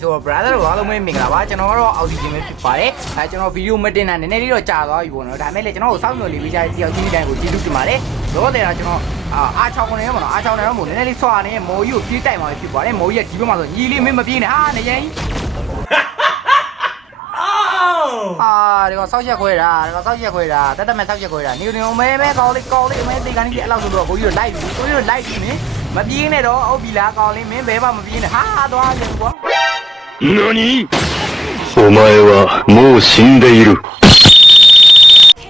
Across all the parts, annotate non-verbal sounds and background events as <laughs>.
ဆိုတော့ brother တို့အားလုံးပဲမင်္ဂလာပါကျွန်တော်ကတော့ oxygen ပဲဖြစ်ပါတယ်အဲကျွန်တော်ဗီဒီယိုမတင်တာနည်းနည်းလေးတော့ကြာသွားပြီပေါ့နော်ဒါပေမဲ့လည်းကျွန်တော်ကိုစောင့်မျှော်နေပြီးကြတဲ့တယောက်ချင်းတိုင်းကိုကျေးဇူးတင်ပါတယ်လောတယ်တော့ကျွန်တော်အာအား6ခုနေပေါ့နော်အား6နေတော့မို့နည်းနည်းလေးဆွာနေမိုးကြီးကိုပြေးတိုက်မှာဖြစ်ပါတယ်မိုးကြီးကဒီဘက်မှာဆိုညီလေးမင်းမပြေးနဲ့ဟာနေရင်အာဒီကောင်စောက်ချက်ခွဲတာဒီကောင်စောက်ချက်ခွဲတာတက်တက်မဲ့စောက်ချက်ခွဲတာနေနေမဲမဲကောင်းလေးကောင်းလေးမဲဒီကနေ့အဲ့လောက်ဆိုတော့ကိုကြီးတို့လိုက်ပြီကိုကြီးတို့လိုက်ပြီမင်းမပြေးနဲ့တော့အုပ်ပြီလားကောင်းလေးမင်းဘဲမှမပြေးနဲ့ဟာသွားပြန်ကွာ 何お前はもう死んでいる。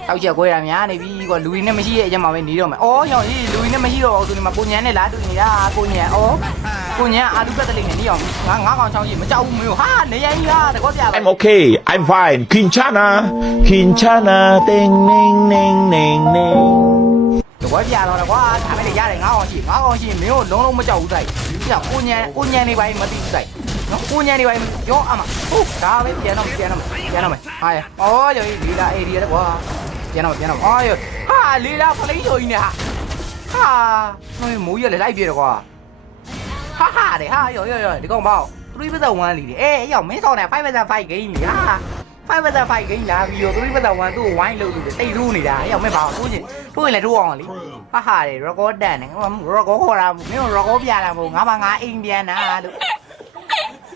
တောက်ချက်ခွဲတာများနေပြီကွာလူကြီးနဲ့မရှိရဲ့အရင်မှာပဲနေတော့မယ်။အော်ရောင်ကြီးလူကြီးနဲ့မရှိတော့ဘူးဆိုဒီမှာကိုညံနဲ့လာတွေ့နေတာကိုညံ။အော်ကိုညံအာလူကတလေးနဲ့နေအောင်ငါငါကောင်ချောင်းကြီးမကြောက်ဘူးမျိုးဟာနေရင်ကြီးဟာတကောပြလာ I'm okay. I'm fine. Kinchana. Kinchana. Ding, ding, ding, ding, ding. တကောပြတော့ကွာဒါမဲ့ရတယ်ငါကောင်ရှိငါကောင်ရှိမင်းကိုလုံးလုံးမကြောက်ဘူးတိုက်။ပြကိုညံကိုညံနေပါမသိဘူးတိုက်။ နော်ကိုညံနေပါရောအမဟုတ်ဒါပဲပြန်တော့ပြန်တော့ပြန်တော့ဟာရအော်ရောင်ကြီးလီလာအေရီရကွာပြန်တော့ပြန်တော့အော်ရောဟာလီလာဖလိန်ရော်ကြီးနဲ့ဟာဟာမင်းမိုးရလေလိုက်ပြေတော့ကွာဟာဟာတဲ့ဟာယောယောယောဒီကောင်ပေါ့3 vs 1လီတယ်အေးအရောက်မင်းဆောင်တယ်5 vs 5 game လီဟာ5 vs 5 game လာပြီးတော့3 vs 1သူ့ကိုဝိုင်းလို့လို့တိတ်ထိုးနေတာအရောက်မင်းပါထိုးချင်းထိုးရင်လည်းထိုးအောင်လीဟာဟာတဲ့ record တန်တယ်ဟို record ခေါ်တာမင်း record ပြတာမဟုတ်ငါမှငါအိမ်ပြန်တာလို့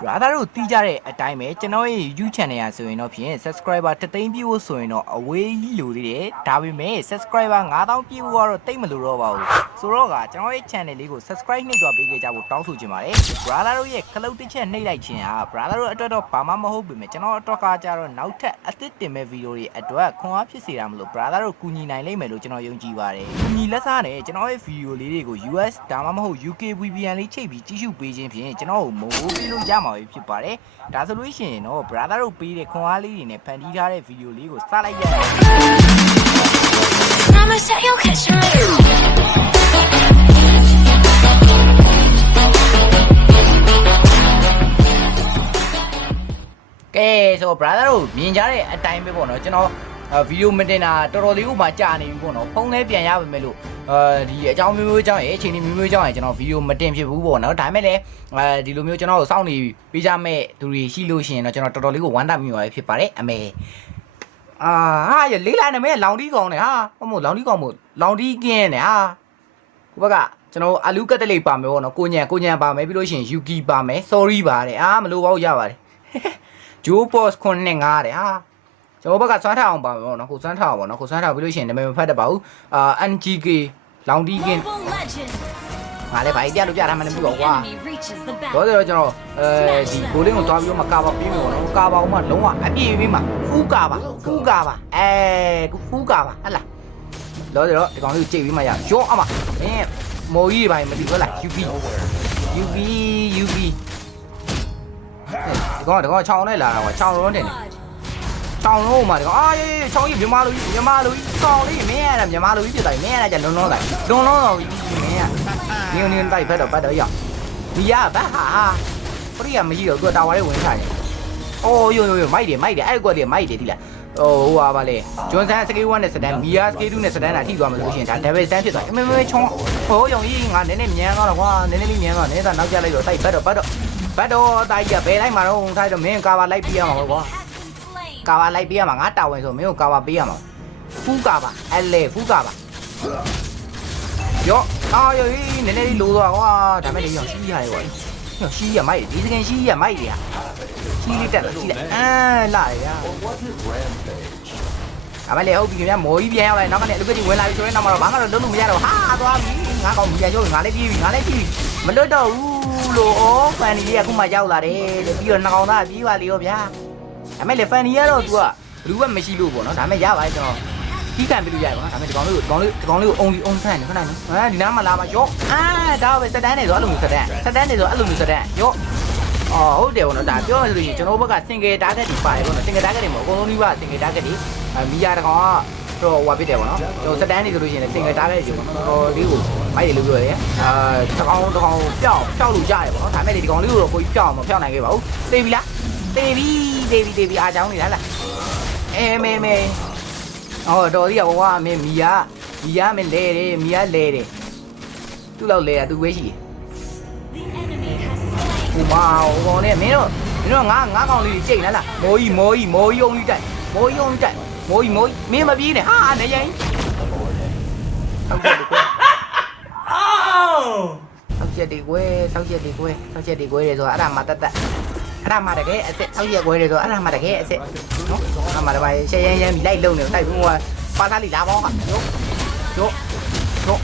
brother တို့တီးကြတဲ့အတိုင်းပဲကျွန်တော်ရဲ့ YouTube channel ရဆိုရင်တော့ဖြင့် subscriber တသိန်းပြည့်ဖို့ဆိုရင်တော့အဝေးကြီးလိုသေးတယ်ဒါပေမဲ့ subscriber 9000ပြည့်ဖို့ကတော့တိတ်မလိုတော့ပါဘူးဆိုတော့ကကျွန်တော်ရဲ့ channel လေးကို subscribe နှိပ်သွားပေးခဲ့ကြဖို့တောင်းဆိုချင်ပါတယ် brother တို့ရဲ့ခလုတ်တစ်ချက်နှိပ်လိုက်ခြင်းဟာ brother တို့အတွက်တော့ဘာမှမဟုတ်ပေမဲ့ကျွန်တော်အတွက်ကကြတော့နောက်ထပ်အသစ်တင်မဲ့ဗီဒီယိုတွေအတွက်ခွန်အားဖြစ်စေတာမလို့ brother တို့ကူညီနိုင်လိမ့်မယ်လို့ကျွန်တော်ယုံကြည်ပါတယ်ကူညီလက်စားနဲ့ကျွန်တော်ရဲ့ဗီဒီယိုလေးတွေကို US ဒါမှမဟုတ် UK VPN လေးချိတ်ပြီးကြည့်ရှုပေးခြင်းဖြင့်ကျွန်တော်ကိုမိုးပေးလို့ရမှာပဲဖြစ်ပါတယ်ဒါဆိုလို့ရှိရင်တော့ brother တို့ပေးတဲ့ခွန်အားလေးတွေနဲ့ဖန်တီးထားတဲ့ဗီဒီယိုလေးကိုစလိုက်ရအောင် Promise that you'll catch me. ကဲဆို brother တို့မြင်ကြတဲ့အတိုင်းပဲပေါ့နော်ကျွန်တော် ဗီဒီယိုမတင်တာတော်တော်လေးဥမာကြာနေပြီပေါ့နော်ဖုန်းလေးပြန်ရပါမယ်လို့အဲဒီအကြောင်းမျိုးမျိုးအကြောင်းရဲ့အချိန်မျိုးမျိုးအကြောင်းရဲ့ကျွန်တော်ဗီဒီယိုမတင်ဖြစ်ဘူးပေါ့နော်ဒါပေမဲ့လည်းအဲဒီလိုမျိုးကျွန်တော်ကိုစောင့်နေပေးကြမဲ့သူတွေရှိလို့ရှိရင်တော့ကျွန်တော်တော်တော်လေးကိုဝမ်းသာမိပါပဲဖြစ်ပါတယ်အမေအာဟာရလေးလာနေမဲ့လောင်တီးကောင်နေဟာဟုတ်မို့လောင်တီးကောင်မို့လောင်တီးကင်းနေဟာဟိုဘက်ကကျွန်တော်အလူကတ်တလေးပါမယ်ပေါ့နော်ကိုညံကိုညံပါမယ်ပြီးလို့ရှိရင်ယူကီပါမယ် sorry ပါတယ်အာမလို့ပါဘူးရပါတယ်ဂျိုးဘော့စ်ခွန်နဲ့ငားတယ်ဟာ ကျွန်တော်ဘက်ကစွမ်းထအောင်ပါမယ်ပေါ့နော်ကိုစွမ်းထအောင်ပေါ့နော်ကိုစွမ်းထအောင်ပြီးလို့ရှိရင်နာမည်မဖတ်တတ်ပါဘူးအာ NGK လောင်တီကင်း Global legend. ငါလည်းဗာပြလို့ပြတာမှလည်းမဟုတ်ပါ The ဘူးကွာ enemy reaches the တော့ battle. တော့ကျွန်တော်အဲဒီဂိုလင်းကိုတွားပြီးတော့မကာပါပြီးမယ်ပေါ့နော်ကာပါအောင်မှလုံးဝအပြည့်ပြီးမှဖူးကာပါဖူးကာပါအဲဖူးကာပါဟဟလားတော့တော့ဒီကောင်လေးကိုကြိတ်ပြီးမှရရောအမမင်းမော်ကြီးတွေပါမသိဘူးလား UV UV UV ဒီကောင်ကဒီကောင်ချောင်းနဲ့လာတာကွာချောင်းလုံးတင်တယ် ချောင်းလုံးမှာဒီကောင်အာရေးရေးချောင်းကြီးမြန်မာလူကြီးမြန်မာလူကြီးကောင်းလေးမင်းရတာမြန်မာလူကြီးဖြစ်တိုင်းမင်းရတာကြလွန်လွန်လိုက်လွန်လွန်တော့မင်းရနင်းနင်းတိုက်ဖက်တော့ပတ်တော့ရောက်ဒီရဘတ်ဟာပရိယာမရှိတော့သူကတာဝါလေးဝင်ချတယ်အိုးယိုယိုယိုမိုက်တယ်မိုက်တယ်အဲ့ကွက်တယ်မိုက်တယ်ဒီလားဟိုဟိုပါပါလေဂျွန်ဆန်စကေး1နဲ့စတန်မီယာစကေး2နဲ့စတန်တာထိသွားမှာလို့ရှိရင်ဒါ level 10ဖြစ်သွားအမေမေချုံဟိုယုံကြီးငါနည်းနည်းမြန်သွားတော့ကွာနည်းနည်းလေးမြန်သွားနည်းသာနောက်ကျလိုက်တော့တိုက်ဘတ်တော့ဘတ်တော့ဘတ်တော့တိုက်ရဘယ်လိုက်မှာတော့တိုက်တော့မင်းကာပါလိုက်ပြရမှာပေါ့ကွာ Has been slain. ကာဝါလိုက်ပေးရမှာငါတာဝန်ဆိုမင်းကိုကာဝါပေးရမှာဖူးကာပါအဲ့လေဖူးကာပါယောအာယောနည်းနည်းလေးလိုသွားကွာဒါမဲ့လေရောရှိရတယ်ကွာယောရှိရမိုက်ဒီစကန်ရှိရမိုက်တယ်ဟာရှိလေးတက်ရှိတယ်အာလာရဒါမဲ့လေဟုတ်ပြီခင်ဗျာမော်ကြီးပြန်ရောက်လာနောက်ကနေအလူကကြီးဝင်လာပြီဆိုရင်တော့မှတော့ဘာမှတော့လုပ်လို့မရတော့ဟာသွားပြီငါကောင်ပြန်ရုပ်ငါလည်းပြေးပြီငါလည်းပြေးပြီမလွတ်တော့ဘူးလို့ဩဖန်နီလေးကခုမှရောက်လာတယ်တဲ့ပြီးတော့နှကောင်သားပြေးပါလေရောဗျာ ဒါမဲ့လေဖန်နီကတော့ तू ကဘလူးပဲမရှိလို့ပေါ့နော်ဒါမဲ့ရပါတယ်ကျွန်တော်ပြီးခံပြီးလို့ရပါတော့ဒါမဲ့ဒီကောင်လေးကိုဒီကောင်လေးဒီကောင်လေးကိုအုံဒီအုံဆန်းနေခဏနေဟာဒီနားမှာလာပါရော့အာဒါပဲစတန်းနေဆိုအဲ့လိုမျိုးစတန်းစတန်းနေဆိုအဲ့လိုမျိုးစတန်းရော့အော်ဟုတ်တယ်ပေါ့နော်ဒါပြောရလို့ရှိရင်ကျွန်တော်ဘက်က single target တွေပါတယ်ပေါ့နော် single target တွေမဟုတ်အကုန်လုံးဒီဘက single target တွေအမီယာတကောင်ကတော့ဟိုဖြစ်တယ်ပေါ့နော်ကျွန်တော်စတန်းနေဆိုလို့ရှိရင် single target တွေပေါ့နော်ဟိုဒီကိုမိုက်တယ်လို့ပြောတယ်အာတကောင်တကောင်ပျောက်ပျောက်လို့ရတယ်ပေါ့နော်ဒါမဲ့ဒီကောင်လေးကိုတော့ကိုကြီးပျောက်မပျောက်နိုင်ခဲ့ပါဘူးသိပြီလား တေးပြီတေးပြီတေးပြီအားကြောင်းနေတာလားအဲမေမေဟောတော်ကြီးကဘဝအမေမီယာမီယာမလဲတယ်မီယာလဲတယ်သူ့လောက်လဲတာသူပဲရှိတယ်မဟိုကောင်နဲ့မင်းတို့မင်းတို့ငါငါကောင်လေးကြိတ်လားလားမိုးကြီးမိုးကြီးမိုးကြီးုံကြီးတိုက်မိုးကြီးုံကြီးတိုက်မိုးကြီးမိုးကြီးမင်းမပြေးနဲ့ဟာနေရင်ဆောက်ချက်ဒီကွယ်ဆောက်ချက်ဒီကွယ်ဆောက်ချက်ဒီကွယ်ဆောက်ချက်ဒီကွယ်တွေဆိုတာအဲ့ဒါမှတက်တက် အဲ့ဒါမှတကယ်အစ်စ်ဆောက်ချက်ကွယ်တွေဆိုအဲ့ဒါမှတကယ်အစ်စ်နော်အဲ့ဒါမှတပါးရှယ်ရမ်းရမ်းပြီးလိုက်လုံနေတိုက်ဘူးကပါသားလီလာပေါင်းဟာရောရောရော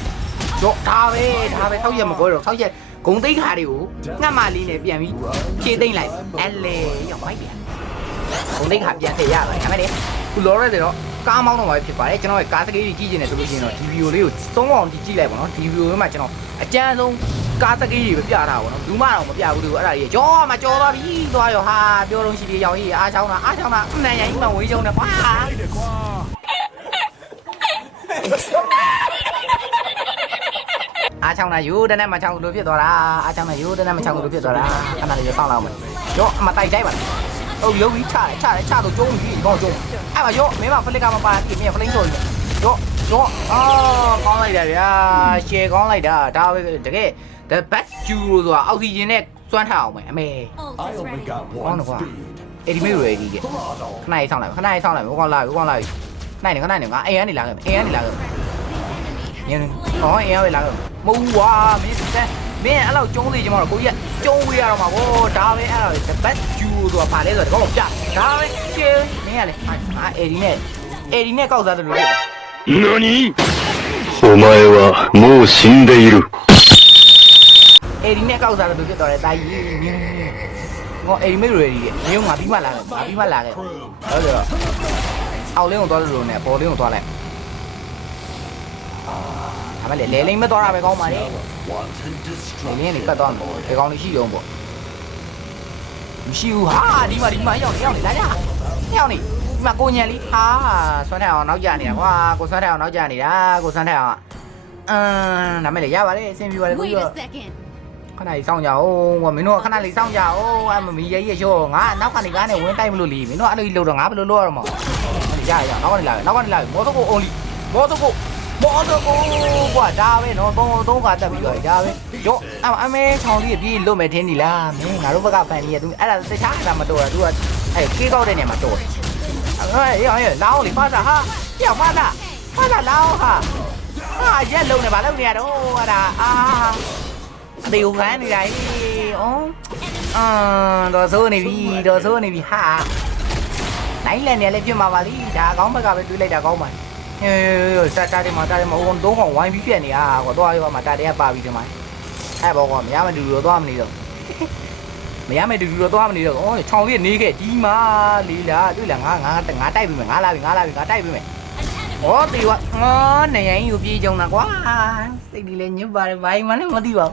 ရောဒါပဲဒါပဲဆောက်ချက်မကွယ်တော့ဆောက်ချက်ဂုံသိမ်းခါတွေကိုငှက်မလေးနဲ့ပြန်ပြီးဖြည့်သိမ့်လိုက်အဲ့လေရောက်မိုက်ပြန်ဂုံသိမ်းခါပြန်ထည့်ရပါတယ်ဒါမဲ့လေခုလောရဲတယ်တော့ကားမောင်းတော့ပဲဖြစ်ပါတယ်ကျွန်တော်ရဲ့ကားစကေးကြီးကြည့်နေတယ်ဆိုလို့ရှိရင်တော့ဒီဗီဒီယိုလေးကိုသုံးအောင်ကြည့်ကြည့်လိုက်ပါတော့ဒီဗီဒီယိုထဲမှာကျွန်တော်အကျန်းဆုံး ကားစကေးကြီးပဲပြတာပါတော့ဘူးမတော့မပြဘူးလို့အဲ့ဒါကြီးကြောမှာကြောသွားပြီသွားရောဟာပြောလုံးရှိပြေရောင်ကြီးအားချောင်းတာအားချောင်းတာအမှန်ရိုင်းမှဝေးချောင်းတယ်ကွာအားချောင်းတာယူတနဲ့မချောင်းလို့ဖြစ်သွားတာအားချောင်းတာယူတနဲ့မချောင်းလို့ဖြစ်သွားတာခဏလေးစောင့်လောက်မယ်ရောအမတိုက်တိုက်ပါဟုတ်ရုပ်ကြီးချတယ်ချတယ်ချတော့ကျုံးပြီကောင်းကျုံးအဲ့မှာရောမင်းမဖလစ်ကမပါတိမင်းဖလင်းဆိုရောရောအာကောင်းလိုက်တာဗျာရှယ်ကောင်းလိုက်တာဒါပဲတကယ် the best judo ဆိုတာအောက်ဆီဂျင်နဲ့စွမ်းထအောင်မယ်အမေ Ult is ready. ကောင်းတော့ကွာအဲ့ဒီမေးရယ်ဒီကခဏရေးဆောင်လိုက်ခဏရေးဆောင်လိုက်ဘောကောင်းလာပြီဘောကောင်းလာပြီနိုင်နေခဏနေငါအိမ်ကနေလာခဲ့အိမ်ကနေလာခဲ့ညနေဟောအိမ်ကနေလာခဲ့မဟုတ်ဘူးကွာမင်းတဲ့မင်းအဲ့လောက်ကျုံးသေးချင်မှာတော့ကိုကြီးကကျုံးဝေးရတော့မှာဗောဒါပဲအဲ့ဒါ the best judo ဆိုတာပါလဲဆိုတော့ကောင်းပြဒါပဲရှင်းမင်းကလေအာအဲ့ဒီနဲ့အဲ့ဒီနဲ့ကောက်စားတယ်လို့ပြော 何お前はもう死んでいる。 အေဒီနဲ့ကောက်စားတယ်လို့ဖြစ်သွားတယ်တာကြီးမြင်းငေါအေဒီမေရယ်ဒီကမင်းငါပြီးမှလာခဲ့ငါပြီးမှလာခဲ့ဟုတ်တယ်တော့အောက်လင်းကိုသွားလို့လို့နဲ့ပေါ်လင်းကိုသွားလိုက်အာဒါမဲ့လေလဲလိမ့်မသွားတာပဲကောင်းပါလေလေလင်းလေးကတ်သွားမှာဒီကောင်လေးရှိတော့ပေါ့မရှိဘူးဟာဒီမှာဒီမှာရောက်နေရောက်နေလာကြရောက်နေဒီမှာကိုညံလေးဟာဆွမ်းထက်အောင်နောက်ကျနေတာကွာကိုဆွမ်းထက်အောင်နောက်ကျနေတာကိုဆွမ်းထက်အောင်အမ်ဒါမဲ့လေရပါလေအဆင်ပြေပါလေကို Wait ကြီး a second. ခဏလေးစောင့်ကြအောင်ကွာမင်းတို့ကခဏလေးစောင့်ကြအောင်အမမီရဲ့ရဲ့ရောငါနောက်ကနေကားနဲ့ဝင်တိုက်မလို့လीမင်းတို့အဲ့လိုကြီးလို့တော့ငါဘယ်လိုလုပ်ရမှာရရရနောက်ကနေလာနောက်ကနေလာမောတကိုအုံးလီမောတကိုမောတကိုကွာဒါပဲနော်သုံးသုံးခါတက်ပြီးတော့ဒါပဲရောအမေချောင်းလေးပြေးလွတ်မယ်ထင်းနေလားမင်းငါတို့ဘက်ကဖန်ကြီးရသူအဲ့ဒါတခြားအဲ့ဒါမတော်တာ तू ကအဲ့ကေးကောက်တဲ့နေရာမှာတော်တယ်အဲ့ရောရလောင်းလေဖားတာဟာပြောက်ဖားတာဖားတာလောင်းဟာဟာရက်လုံးနေပါလုံးနေရတော့အဲ့ tiêu cái này đấy. Ó à, đồ xưa này vì đồ xưa này vì hạ. Nãy lên nè lên phim mà bà đi đã có mấy cái bên tôi đây đã có mà. Ta ta đi mà ta đi mà. Con tố hỏng quá phí chuyện này à. Của tôi mà ta đi bà vì thế mày ai bảo còn mẹ mày đừng tôi mình được. <laughs> Mẹ mày đừng tôi mình được. Ôi cho biết đi cái gì mà. Đi là cứ là ngã ngã ngã tay vì mày ngã lại vì ngã lại vì ngã tay vì mày ủa tiêu ạ này anh nhiều gì chồng là quá. Đi lên như bà vậy mà nó mà tiêu không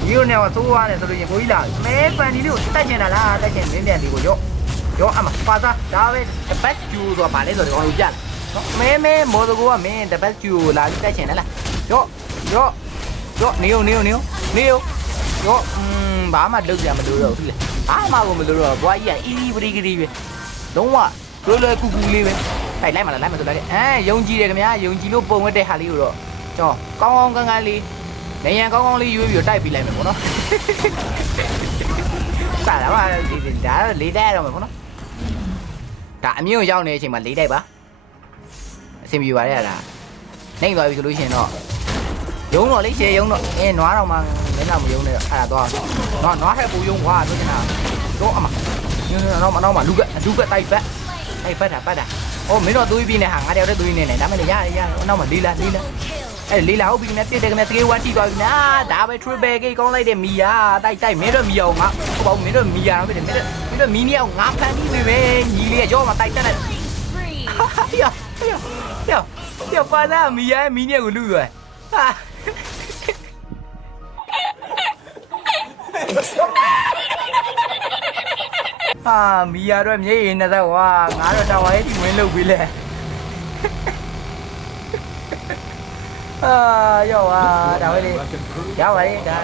ဒီလိုနဲ့ကသိုးရတယ်ဆိုလို့ရင်ကိုကြီးလာမဲပန်ဒီလေးကိုတက်ချင်တာလားတက်ချင်မင်းပြန်ဒီကိုရောရောအမပါစားဒါပဲ the best you ဆိုတာဗာလဲဆိုတော့ကိုကြနော်မဲမဲမော်ဒကိုကမင်း the best you လာပြီးတက်ချင်တယ်လားရောရောရောနေုံနေုံနေုံနေုံရောอืมဘာမှလုပ်ကြမလို့တော့ဘူးလေဘာမှကိုမလို့တော့ဘွားကြီးက easy ပရိကတိပဲလုံးဝလွယ်လွယ်ကူကူလေးပဲတိုက်လိုက်မှလားလိုက်မှဆိုလိုက်အဲယုံကြည်တယ်ခင်ဗျာယုံကြည်လို့ပုံဝတ်တဲ့ဟာလေးကိုတော့ကျွန်တော်ကောင်းကောင်းကန်းကန်းလေး နေရန်ကောင်းကောင်းလေးရွေးပြီးတော့တိုက်ပြီးလိုက်မယ်ပေါ့နော်။စားလာပါဒီဒီဒါလေးတိုက်ရတော့မယ်ပေါ့နော်။ဒါအမြင့်ကိုရောက်နေတဲ့အချိန်မှာလေးတိုက်ပါ။အဆင်ပြေပါရဲ့လား။နိုင်သွားပြီဆိုလို့ရှိရင်တော့ယုံတော့လေးချေယုံတော့အဲနွားတော့မှမင်းကမယုံနဲ့အဲ့ဒါတော့နွားနွားထက်ပူယုံကွာတို့ချင်တာတော့အမညညတော့မတော့မလူကလူကတိုက်ပတ်တိုက်ပတ်တာပတ်တာ။အော်မင်းတော့သွေးပြင်းနေဟာငါတယောက်တည်းသွေးနေနေဒါမှလည်းရရရနောက်မှလေးလာလေးလာ အဲ့လေးလာဟုတ်ပြီနဲ့ပြစ်တယ်ကနေစကေးဝါတီသွားပြီနာဒါပဲ triple K ကောင်းလိုက်တဲ့မီယာတိုက်တိုက်မင်းတို့မီယာကိုငါဟုတ်ပါဘူးမင်းတို့မီယာတော့ပြတယ်မင်းတို့မင်းတို့မီနီယာကိုငါဖန်ပြီးပြီပဲညီလေးကကြောမှာတိုက်တက်လိုက် Free. ဟေးဟေးဟေးဟေးပါသားမီယာမီနီယာကိုလူသွားဟာဟာမီယာတော့မြေရင်နဲ့တော့ကွာငါတော့တောင်ဝဲဒီဝင်းလုပ်ပြီးလဲ အာရောပါဒါပဲလေရပါလေဒါ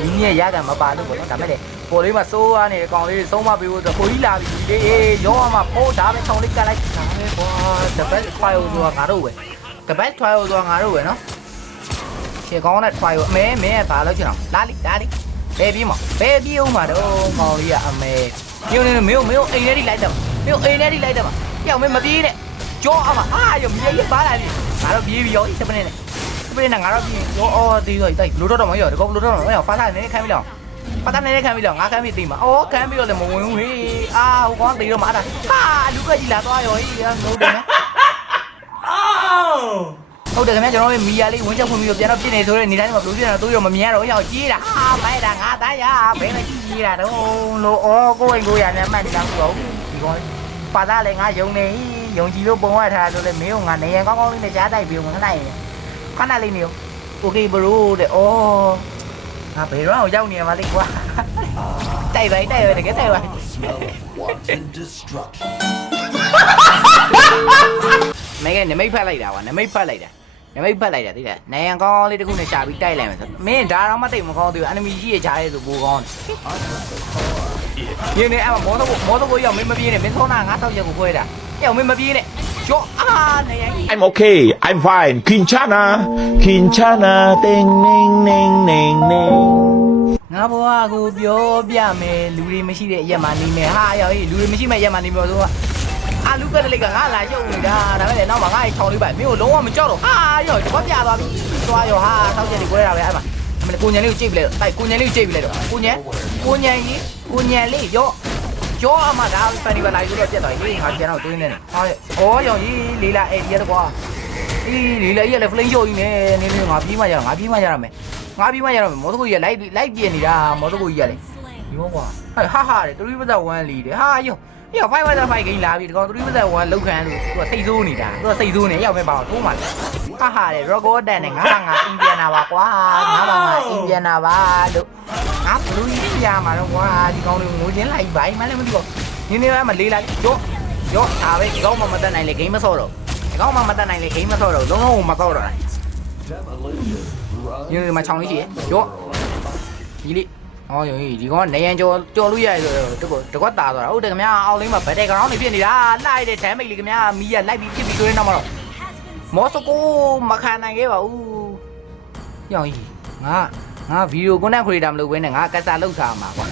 ဒီနေ့ရတာမပါလို့ပေါ့နော်ဒါမဲ့လေပေါ်လေးမှာစိုးရနေကောင်လေးသုံးမပေးဖို့ဆိုကိုကြီးလာပြီလေရောရမှာပို့ဒါပဲချောင်းလေးကလိုက်ဒါပဲကွာ the best trial ဆိုတာငါတို့ပဲ the best trial ဆိုတာငါတို့ပဲနော်ခြေကောင်းတဲ့ trial အမဲမင်းကဘာလို့ချင်အောင်လာလိလာလိဘယ်ပြီးမဘယ်ပြီးအောင်မှာတော့ကောင်လေးကအမဲမြို့နေမြို့မြို့အိမ်ထဲထိလိုက်တယ်မြို့အိမ်ထဲထိလိုက်တယ်ပါပြောင်းမမပြေးနဲ့ကြောအမအာရောမြေကြီးပါလာပြီ ငါတို့ပြေးပြီးရောစပနေနဲ့စပနေနဲ့ငါတို့ပြေးရောအော်တီးရောတိုက်လို့တော့တော့မရောဒီကောင်လို့တော့တော့မရောဖားလာနေခိုင်းပြီလားဖားတာနေခိုင်းပြီလားငါခိုင်းပြီတိမှာအော်ခိုင်းပြီးတော့လည်းမဝင်ဘူးဟေးအာဟိုကောင်တီးတော့မှာတာဟာလူကကြီးလာသွားရောဟေးငိုတယ်နော်ဟုတ်တယ်ခင်ဗျာကျွန်တော်တို့မီယာလေးဝင်းချက်ဖွင့်ပြီးတော့ပြန်တော့ပြင်နေဆိုတော့နေတိုင်းမှာဘလို့ပြင်တော့တို့ရောမမြင်ရတော့ရောက်ကြီးတာဟာမိုက်တာငါသားရဘယ်နဲ့ကြီးကြီးတာတော့လို့အော်ကိုယ်ကိုယ်ရနဲ့မှတ်နေတာမဟုတ်ဘူးဒီကောင်ပါသားလည်းငါယုံနေ ယုံကြည်လို့ပုံရထားဆိုလဲမင်းကငါနေရကောင်းကောင်းလေးနဲ့ကြားတိုက်ပြီးငါနိုင်ခဏလေးနေရောโอเคဘရိုတဲ့အော်ငါဘယ်တော့ရောက်နေရမှာလဲကွာတိုက်ပါတိုက်ပါတကယ်တိုက်ပါ မဲကနမိတ်ဖက်လိုက်တာကွာနမိတ်ဖက်လိုက်တာနမိတ်ဖက်လိုက်တာသိလားနိုင်ရန်ကောင်းကောင်းလေးတစ်ခုနဲ့ရှာပြီးတိုက်လိုက်မယ်ဆိုမင်းဒါတော့မသိမကောင်းသေးဘူးအန်မီကြီးရဲ့ရှားရဲဆိုပိုကောင်းတယ်ရင်းနေအဲ့မောတော့မောတော့ရောက်မင်းမပြေးနဲ့မင်းသောနာငါတောက်ရက်ကိုခွဲတာ ရောက်မင်းမပြေးနဲ့ကျော်အာနိုင်ရန် I'm okay I'm fine Kinchana Kinchana ting ning ning ning ning ငါဘဝကိုပြောပြမယ်လူတွေမရှိတဲ့အရက်မှာနေမယ်ဟာရောက်ဟေးလူတွေမရှိမဲ့ရက်မှာနေမယ်ဆိုတော့အာလူကတလေးကငါလာရုပ်နေတာဒါပဲလေနောက်မှာငါ့ချောင်းလေးပဲမင်းကိုလုံးဝမကြောက်တော့ဟာရောက်တော့ပြသွားပြီသွားရောဟာတောက်ချက်တွေခွဲတာပဲအဲ့မှာအမေကိုညံလေးကိုကြိတ်ပြလိုက်တော့တိုက်ကိုညံလေးကိုကြိတ်ပြလိုက်တော့ကိုညံကိုညံကြီးကိုညံလေးရော ရောအမဒါဖန်ဒီပါလာယူတော့ပြတ်သွားပြီငါကျန်တော့တွင်းနေတယ်ဟာအော်ရောင်ကြီးလေးလာအဲ့ဒီရတော့ကွာအေးလေးလာကြီးလည်းဖလိန်ရော်ကြီးနေနေနေငါပြီးမှရငါပြီးမှရရမယ်ငါပြီးမှရရမယ်မော်တကူကြီးလိုက်လိုက်ပြနေတာမော်တကူကြီးကလေဒီဘောကွာဟဲ့ဟာဟာတဲ့3ပဇက်1လီတဲ့ဟာယော ယော5 5 5ဂိမ်းလာပြီဒီကောင်3ပဇက်1လောက်ခံလို့သူကစိတ်ဆိုးနေတာသူကစိတ်ဆိုးနေရောက်မဲ့ပါတော့ထိုးမှလေဟာဟာတဲ့ rogo တန်နဲ့ငါငါအင်ပြန်နာပါကွာငါပါငါအင်ပြန်နာပါလို့ငါဘလူးကြီးပြမှာတော့ကွာဒီကောင်လေးငိုချင်းလိုက်ပါမလည်းမသိဘူးနင်းနေမှလေးလိုက်ရောရောဒါပဲဒီကောင်မှမတက်နိုင်လေဂိမ်းမဆော့တော့ဒီကောင်မှမတက်နိုင်လေဂိမ်းမဆော့တော့လုံးလုံးမဆော့တော့ညနေမှာချောင်းလေးရှိရရောဒီလေး ဟောယုံကြီးဒီကောင်ကနေရန်ကြော်ကြော်လို့ရရဆိုတော့တကွတကွတာသွားတာဟုတ်တယ်ခင်ဗျာအောက်လိမ့်မှာဘက်တဲ့ကောင်နေဖြစ်နေတာလိုက်တဲ့ဒဲမိတ်လေးခင်ဗျာမီးရလိုက်ပြီးဖြစ်ပြီးဆိုရင်တော့မတော့မော်စကိုမခံနိုင်ခဲ့ပါဘူးယောင်ကြီးငါငါဗီဒီယိုကွန်တက်ခရီတာမလုပ်ဘဲနဲ့ငါကတ်စာလောက်စားမှာကွာ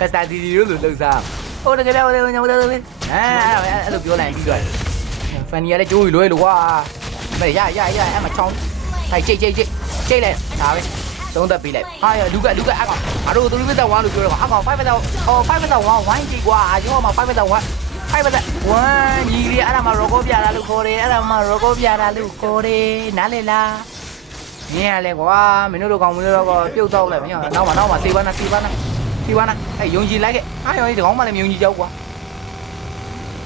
ကတ်စာဒီဒီလို့လောက်စားဟုတ်တယ်ကြတယ်ဟုတ်တယ်ညမတယ်အဲအဲ့လိုပြောလိုက်ပြီးတော့ဖန်နီကလည်းကြိုးရွလွဲလို့ကွာမဲရရရအဲ့မှာချောင်းထိုက်ကြိတ်ကြိတ်ကြိတ်ကြိတ်လိုက်ဒါပဲ သုံးသက်ပေးလိုက်ဟာရလူကလူကအကောင်ငါတို့3ပတ်သက်1လို့ပြောတော့အကောင်5ပတ်သက်အော်5ပတ်သက်1ဝိုင်းကြည့်ကွာရောမှာ5ပတ်သက်1 5ပတ်သက်1ညီလေးအဲ့ဒါမှရောကောပြတာလို့ခေါ်တယ်အဲ့ဒါမှရောကောပြတာလို့ခေါ်တယ်နားလေလားမင်းရလဲကွာမင်းတို့ကောင်မင်းတို့တော့ပြုတ်တော့လိုက်မင်းနောက်မှနောက်မှသေပါနာသေပါနာသေပါနာအဲ့ယုံကြည်လိုက်ခဲ့အားရောဒီကောင်မှလည်းမယုံကြည်ကြောက်ကွာ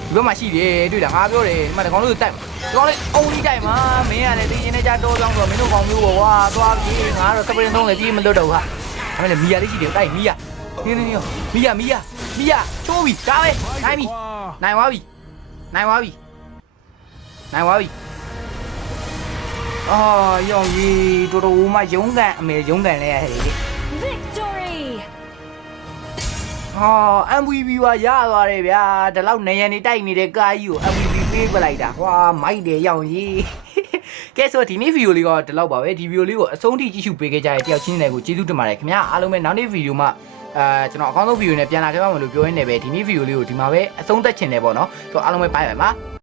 ဒီဘက်မှာရှိတယ်တွေ့လားငါပြောတယ်ဒီမှာဒီကောင်လေးတိုက်ဒီကောင်လေးအုံကြီးတိုက်မှာမင်းရတယ်တင်းနေကြတော့ကြောင်းဆိုတော့မင်းတို့ကောင်မျိုးပေါ့ကွာသွားပြီငါတော့စပရင်သုံးလေကြီးမလွတ်တော့ဟာဒါမဲ့မီယာလေးရှိတယ်တိုက်မီယာနင်းနင်းမီယာမီယာမီယာချိုးပြီဒါပဲနိုင်ပြီနိုင်သွားပြီနိုင်သွားပြီနိုင်သွားပြီအော်ယောင်ကြီးတော်တော်မှရုံးကန်အမေရုံးကန်လဲရဟဲ့လေ Victory! ဟာ MVP ပါရသွားတယ်ဗျာဒီလောက်နေရန်နေတိုက်နေတဲ့ကားကြီးကို MVP ပေးပလိုက်တာဟွာမိုက်တယ်ရောက်ကြီးကဲဆိုဒီနေ့ဗီဒီယိုလေးကဒီလောက်ပါပဲဒီဗီဒီယိုလေးကိုအဆုံးထိကြည့်ရှုပေးခဲ့ကြတဲ့တယောက်ချင်းတွေကိုကျေးဇူးတင်ပါတယ်ခင်ဗျာအားလုံးပဲနောက်နေ့ဗီဒီယိုမှာအာကျွန်တော်အကောင်းဆုံးဗီဒီယိုနဲ့ပြန်လာခဲ့ပါမယ်လို့ပြောရင်းနဲ့ပဲဒီနေ့ဗီဒီယိုလေးကိုဒီမှာပဲအဆုံးသတ်ချင်တယ်ပေါ့နော်ဆိုတော့အားလုံးပဲ bye bye ပါ